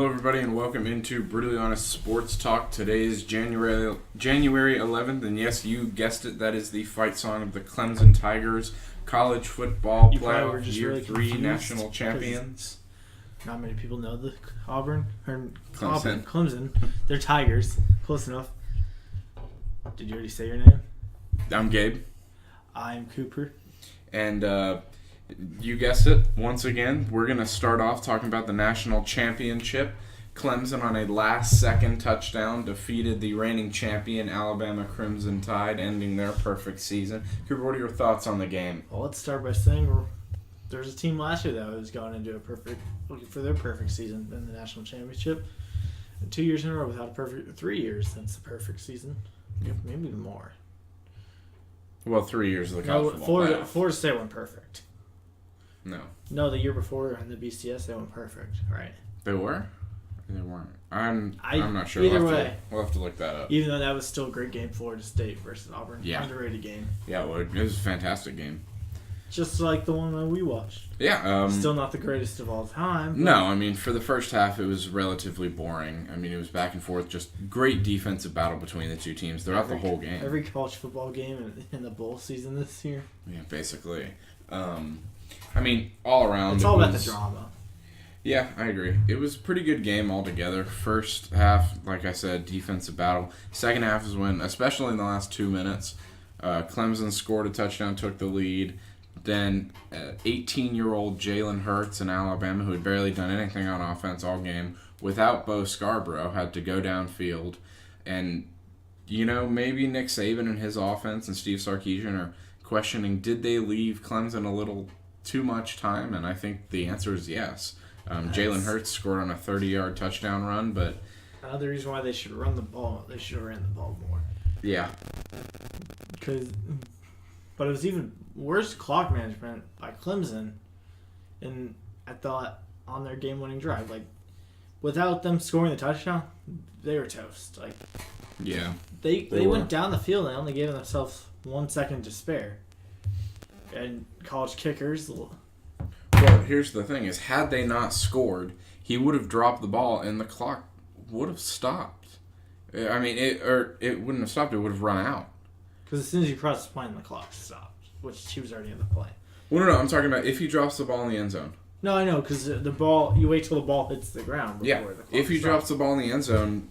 Hello, everybody, and welcome into Brutally Honest Sports Talk. Today is January 11th, and yes, you guessed it, that is the fight song of the Clemson Tigers, college football playoff year really 3 national champions. Not many people know the Clemson. Clemson. They're Tigers. Close enough. Did you already say your name? I'm Gabe. I'm Cooper. And you guessed it, once again, we're going to start off talking about the national championship. Clemson, on a last-second touchdown, defeated the reigning champion Alabama Crimson Tide, ending their perfect season. Cooper, what are your thoughts on the game? Well, let's start by saying there's a team last year that was going into looking for their perfect season in the national championship. 2 years in a row without a perfect, 3 years since the perfect season. Yep. Maybe even more. Well, 3 years of the college football playoff. Florida State went perfect. No, the year before in the BCS they went perfect, right? They were? They weren't. I'm not sure. Either way. We'll have to look that up. Even though that was still a great game, Florida State versus Auburn. Yeah. Underrated game. Yeah, well, it was a fantastic game. Just like the one that we watched. Yeah. Still not the greatest of all time. No, I mean, for the first half, it was relatively boring. I mean, it was back and forth, just great defensive battle between the two teams throughout the whole game. Every college football game in the bowl season this year. Yeah, basically. I mean, all around. It's all about the drama. Yeah, I agree. It was a pretty good game altogether. First half, like I said, defensive battle. Second half is when, especially in the last 2 minutes, Clemson scored a touchdown, took the lead. Then 18-year-old Jalen Hurts in Alabama, who had barely done anything on offense all game, without Bhst, had to go downfield. And, maybe Nick Saban and his offense and Steve Sarkisian are questioning, did they leave Clemson a little too much time? And I think the answer is yes. Jalen Hurts scored on a 30-yard touchdown run, but... Another reason why they should run the ball, they should have ran the ball more. Yeah. But it was even worse clock management by Clemson, and I thought on their game-winning drive. Like, without them scoring the touchdown, they were toast. Like, yeah, they went down the field and they only gave themselves 1 second to spare. And college kickers. Well, here's the thing: is had they not scored, he would have dropped the ball and the clock would have stopped. I mean, it wouldn't have stopped; it would have run out. Because as soon as he pressed play, the clock stopped, which he was already in the play. Well, no, I'm talking about if he drops the ball in the end zone. No, I know, because the ball, you wait till the ball hits the ground before the clock if he stops. drops the ball in the end zone,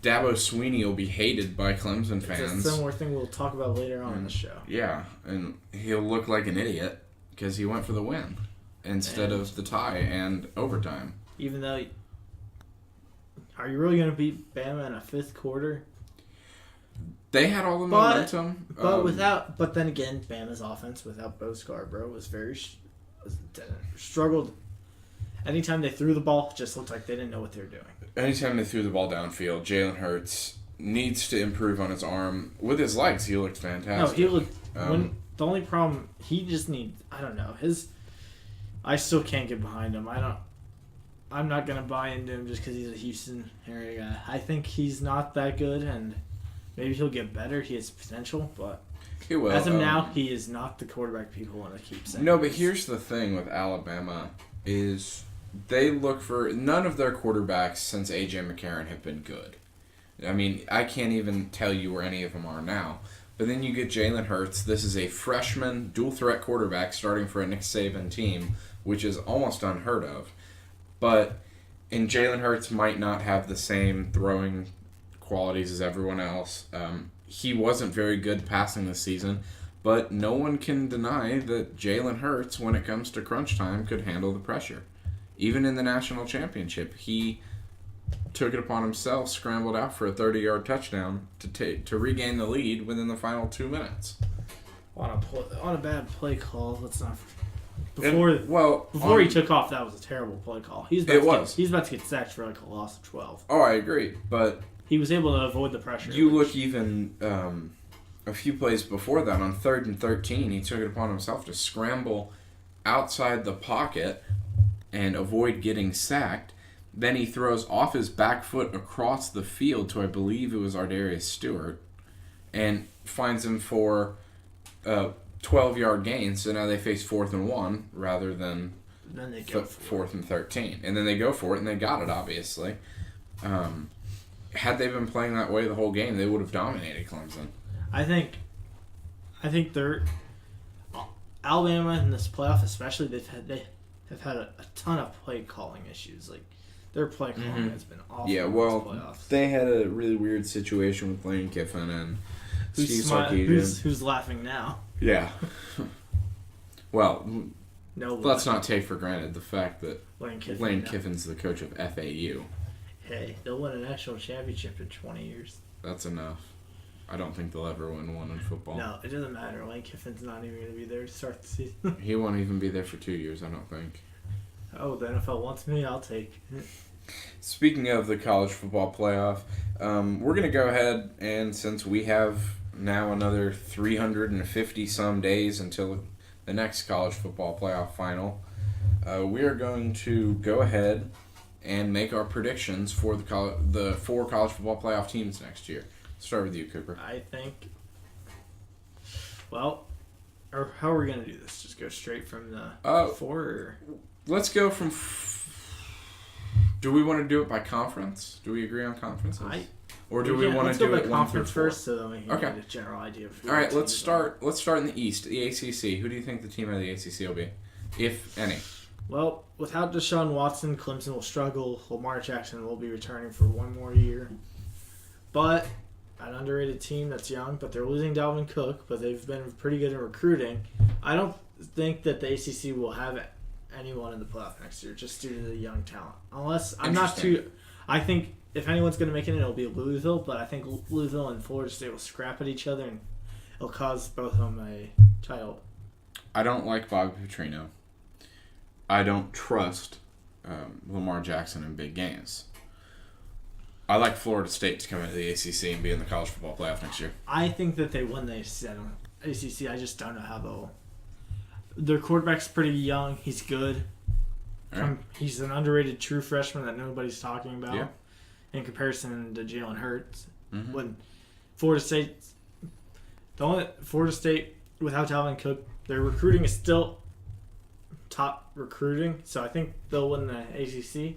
Dabo Sweeney will be hated by Clemson fans. It's a similar thing we'll talk about later on in the show. Yeah, and he'll look like an idiot because he went for the win instead of the tie and overtime. Even though, are you really going to beat Bama in a fifth quarter? They had all the momentum. But then again, Bama's offense without Bhst was very struggled. Anytime they threw the ball, it just looked like they didn't know what they were doing. Anytime they threw the ball downfield, Jalen Hurts needs to improve on his arm. With his legs, he looked fantastic. No, he looked. The only problem, he just needs. I don't know. I still can't get behind him. I'm not gonna buy into him just because he's a Houston area guy. I think he's not that good, and maybe he'll get better. He has potential, but he will. As of now, he is not the quarterback people want to keep saying. No, but here's the thing with Alabama is they look for none of their quarterbacks since A.J. McCarron have been good. I mean, I can't even tell you where any of them are now. But then you get Jalen Hurts. This is a freshman dual-threat quarterback starting for a Nick Saban team, which is almost unheard of. And Jalen Hurts might not have the same throwing qualities as everyone else. He wasn't very good passing this season, but no one can deny that Jalen Hurts, when it comes to crunch time, could handle the pressure. Even in the national championship, he took it upon himself, scrambled out for a 30-yard touchdown to regain the lead within the final 2 minutes. On a bad play call, let's not. He took off, that was a terrible play call. He's about to get sacked for like a loss of 12. Oh, I agree, but he was able to avoid the pressure. Look even a few plays before that, on 3rd and 13, he took it upon himself to scramble outside the pocket and avoid getting sacked. Then he throws off his back foot across the field to, I believe it was Ardarius Stewart, and finds him for 12-yard gain. So now they face 4th and 1 rather than Then they go for 4th and 13. And then they go for it, and they got it, obviously. Had they been playing that way the whole game, they would have dominated Clemson. I think they're Alabama in this playoff, especially they have had a ton of play calling issues. Like their play calling has been awful. Yeah, well, they had a really weird situation with Lane Kiffin and Steve Sarkisian. Who's laughing now? Yeah. Well, no. Let's not take for granted the fact that Lane Kiffin's the coach of FAU. Hey, they'll win a national championship in 20 years. That's enough. I don't think they'll ever win one in football. No, it doesn't matter. Lane Kiffin's not even going to be there to start the season. He won't even be there for 2 years, I don't think. Oh, the NFL wants me? I'll take it. Speaking of the college football playoff, we're going to go ahead and since we have now another 350-some days until the next college football playoff final, we are going to go ahead and make our predictions for the 4 college football playoff teams next year. Start with you, Cooper. I think. Well, or how are we gonna do this? Just go straight from the 4. Or? Let's go from. Do we want to do it by conference? Do we agree on conferences? Or do we want to do it one through 4? First, so then we can get a general idea. Of all right, let's start. Let's start in the East, the ACC. Who do you think the team out of the ACC will be, if any? Well, without Deshaun Watson, Clemson will struggle. Lamar Jackson will be returning for one more year. But an underrated team that's young, but they're losing Dalvin Cook, but they've been pretty good in recruiting. I don't think that the ACC will have anyone in the playoff next year just due to the young talent. Unless I'm not too... I think if anyone's going to make it, it'll be Louisville, but I think Louisville and Florida State will scrap at each other, and it'll cause both of them a title. I don't like Bobby Petrino. I don't trust Lamar Jackson in big games. I like Florida State to come into the ACC and be in the college football playoff next year. I think that they win the ACC. I just don't know how they'll... Their quarterback's pretty young. He's good. Right. He's an underrated true freshman that nobody's talking about in comparison to Jalen Hurts. Mm-hmm. When Florida State without Dalvin Cook, their recruiting is still top recruiting, so I think they'll win the ACC.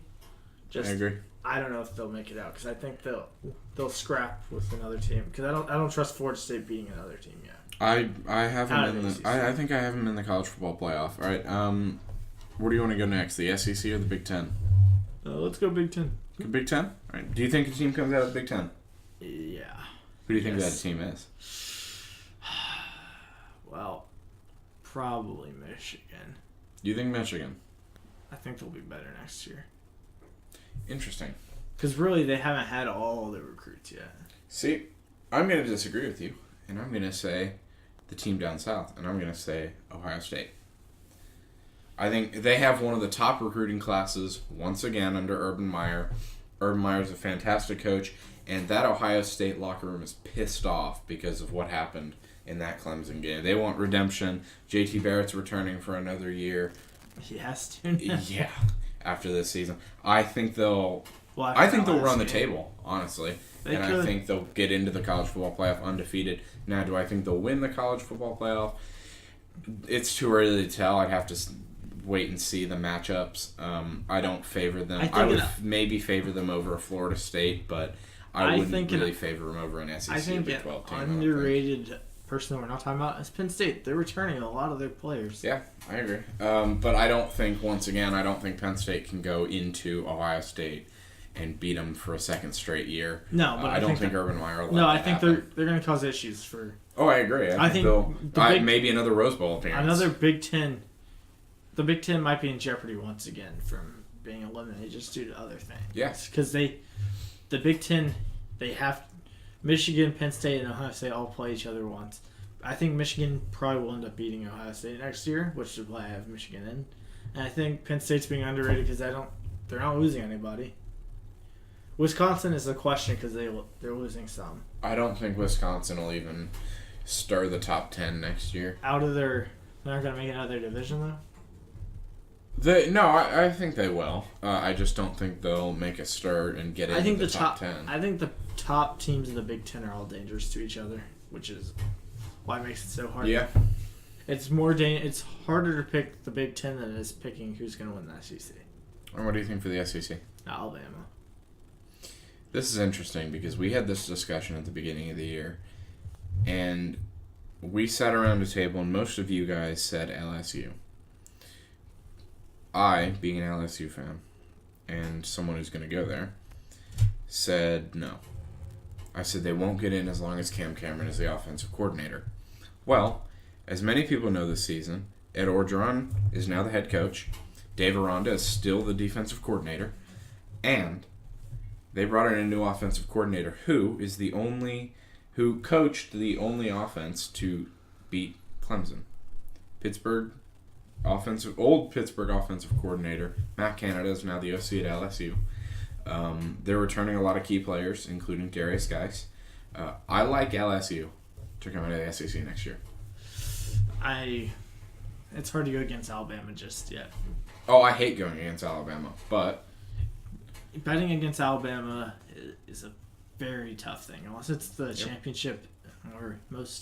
I agree. I don't know if they'll make it out because I think they'll scrap with another team because I don't trust Florida State beating another team yet. I have them in the I think I have them in the college football playoff. All right. Where do you want to go next? The SEC or the Big Ten? Let's go Big Ten. Big Ten? All right. Do you think a team comes out of the Big Ten? Yeah. Who do you think that team is? Well, probably Michigan. You think Michigan? I think they'll be better next year. Interesting. Because really, they haven't had all the recruits yet. See, I'm going to disagree with you, and I'm going to say the team down south, and I'm going to say Ohio State. I think they have one of the top recruiting classes once again under Urban Meyer. Urban Meyer's a fantastic coach, and that Ohio State locker room is pissed off because of what happened in that Clemson game. They want redemption. JT Barrett's returning for another year. He has to. Yeah, after this season, I think they'll. Well, I think they'll run the table, honestly, I think they'll get into the college football playoff undefeated. Now, do I think they'll win the college football playoff? It's too early to tell. I'd have to wait and see the matchups. I don't favor them. I would maybe favor them over Florida State, but I wouldn't really favor them over an SEC or Big 12 team. Underrated person that we're not talking about is Penn State. They're returning a lot of their players. Yeah, I agree. But I don't think, once again, Penn State can go into Ohio State and beat them for a second straight year. No, but I don't think Urban Meyer will. No, I think they're going to cause issues for. Oh, I agree. I think they'll maybe another Rose Bowl appearance. Another Big Ten. The Big Ten might be in jeopardy once again from being eliminated just due to other things. Yes, because the Big Ten, they have Michigan, Penn State, and Ohio State all play each other once. I think Michigan probably will end up beating Ohio State next year, which is why I have Michigan in. And I think Penn State's being underrated because they're not losing anybody. Wisconsin is a question because they're losing some. I don't think Wisconsin will even stir the top 10 next year. They're not going to make it out of their division though. I think they will. I just don't think they'll make a stir and get into the top 10. I think the top teams in the Big Ten are all dangerous to each other, which is why it makes it so hard. Yeah. It's it's harder to pick the Big Ten than it is picking who's going to win the SEC. And what do you think for the SEC? Alabama. This is interesting because we had this discussion at the beginning of the year, and we sat around a table, and most of you guys said LSU. I, being an LSU fan, and someone who's going to go there, said no. I said they won't get in as long as Cam Cameron is the offensive coordinator. Well, as many people know this season, Ed Orgeron is now the head coach. Dave Aranda is still the defensive coordinator. And they brought in a new offensive coordinator who coached the only offense to beat Clemson. Old Pittsburgh offensive coordinator, Matt Canada, is now the OC at LSU. They're returning a lot of key players, including Darius Geis. I like LSU to come into the SEC next year. It's hard to go against Alabama just yet. Oh, I hate going against Alabama, but betting against Alabama is a very tough thing, unless it's the championship, or most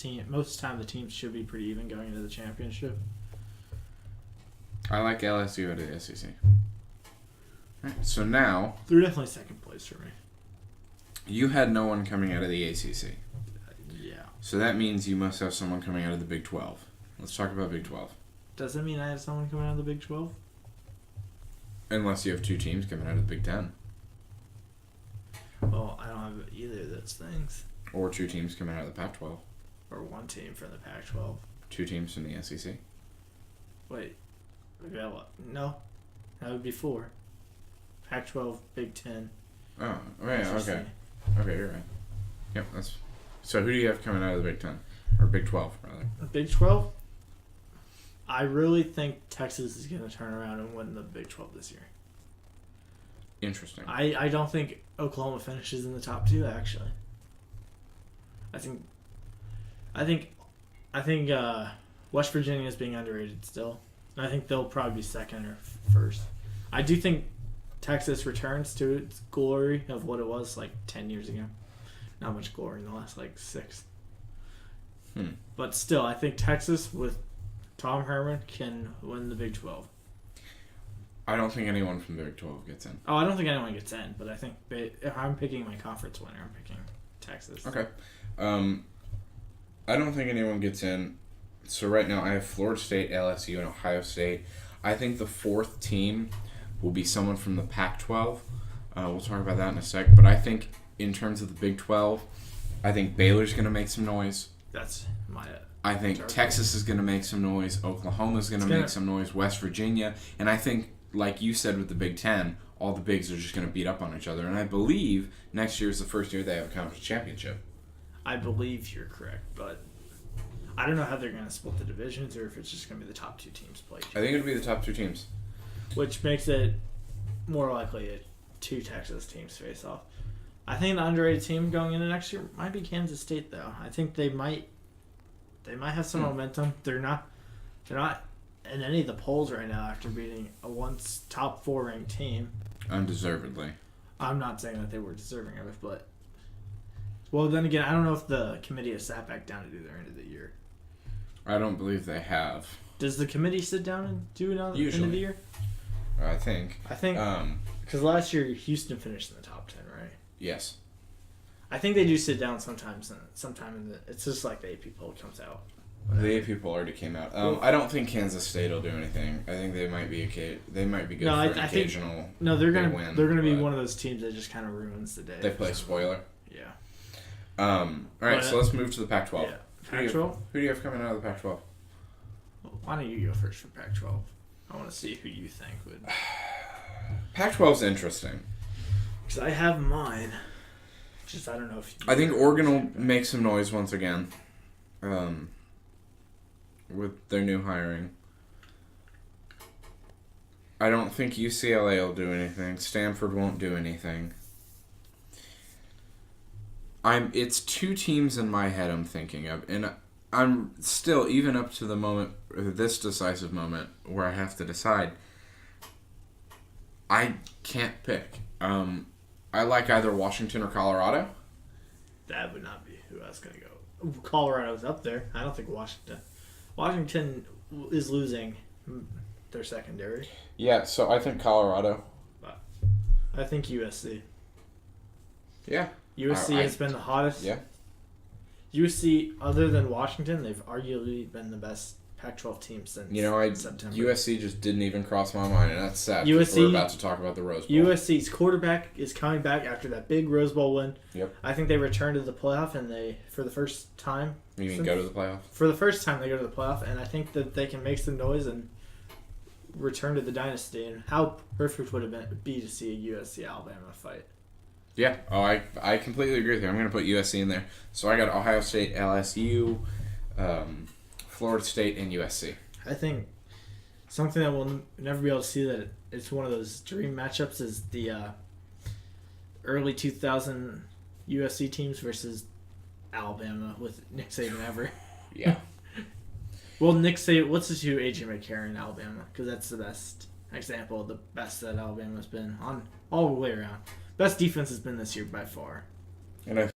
time the teams should be pretty even going into the championship. I like LSU out of the SEC. Right, so now they're definitely second place for me. You had no one coming out of the ACC. Yeah. So that means you must have someone coming out of the Big 12. Let's talk about Big 12. Does that mean I have someone coming out of the Big 12? Unless you have two teams coming out of the Big 10. Well, I don't have either of those things. Or two teams coming out of the Pac-12. Or one team from the Pac-12. Two teams from the SEC. Wait. No. That would be four. Pac-12, Big 10. Oh, yeah, okay. Okay, you're right. Yep, that's... So who do you have coming out of the Big 10? Or Big 12, rather. Big 12? I really think Texas is going to turn around and win the Big 12 this year. Interesting. I don't think Oklahoma finishes in the top two, actually. I think West Virginia is being underrated still. And I think they'll probably be second or first. I do think Texas returns to its glory of what it was like 10 years ago. Not much glory in the last 6. But still, I think Texas with Tom Herman can win the Big 12. I don't think anyone from the Big 12 gets in. Oh, I don't think anyone gets in, but I think if I'm picking my conference winner, I'm picking Texas. Okay. I don't think anyone gets in. So right now I have Florida State, LSU, and Ohio State. I think the fourth team will be someone from the Pac-12. We'll talk about that in a sec. But I think in terms of the Big 12, I think Baylor's going to make some noise. That's my... I think Texas is going to make some noise. Oklahoma's going to make some noise. West Virginia. And I think, like you said with the Big 10, all the bigs are just going to beat up on each other. And I believe next year is the first year they have a conference championship. I believe you're correct, but I don't know how they're going to split the divisions or if it's just going to be the top two teams play. I think it'll be the top two teams. Which makes it more likely that two Texas teams face off. I think the underrated team going into next year might be Kansas State, though. I think they might have some momentum. They're not in any of the polls right now after beating a once top 4 ranked team. Undeservedly. I'm not saying that they were deserving of it, but well, then again, I don't know if the committee has sat back down to do their end of the year. I don't believe they have. Does the committee sit down and do another end of the year? I think. Because last year Houston finished in the top 10, right? Yes. I think they do sit down sometime in the. It's just like the AP poll comes out. Whatever. The AP poll already came out. I don't think Kansas State will do anything. I think they might be good for an occasional. They're gonna be one of those teams that just kind of ruins the day. They play spoiler. Yeah. All right, so let's move to the Pac-12. Yeah. Pac-12. Who do you have coming out of the Pac-12? Well, why don't you go first for Pac-12? I want to see who you think would. Pac-12's interesting. Because I have mine. Just I don't know if. I think Oregon will make some noise once again. With their new hiring. I don't think UCLA will do anything. Stanford won't do anything. It's two teams in my head I'm thinking of, and I'm still, even up to the moment, this decisive moment, where I have to decide. I can't pick. I like either Washington or Colorado. That would not be who I was going to go. Colorado's up there. I don't think Washington. Washington is losing their secondary. Yeah, so I think Colorado. I think USC. Yeah. USC has been the hottest. Yeah. USC, other than Washington, they've arguably been the best Pac-12 team since September. USC just didn't even cross my mind, and that's sad. USC, we're about to talk about the Rose Bowl. USC's quarterback is coming back after that big Rose Bowl win. Yep. I think they returned to the playoff, and for the first time. You mean go to the playoff? For the first time, they go to the playoff, and I think that they can make some noise and return to the dynasty. And how perfect would it be to see a USC-Alabama fight? Yeah. Oh, I completely agree with you. I'm going to put USC in there. So I got Ohio State, LSU, Florida State, and USC. I think something that we'll never be able to see that it's one of those dream matchups is the early 2000 USC teams versus Alabama with Nick Saban ever. Yeah. Well, Nick Saban, let's just do A.J. McCarron, Alabama, because that's the best example of the best that Alabama's been on all the way around. Best defense has been this year by far. And I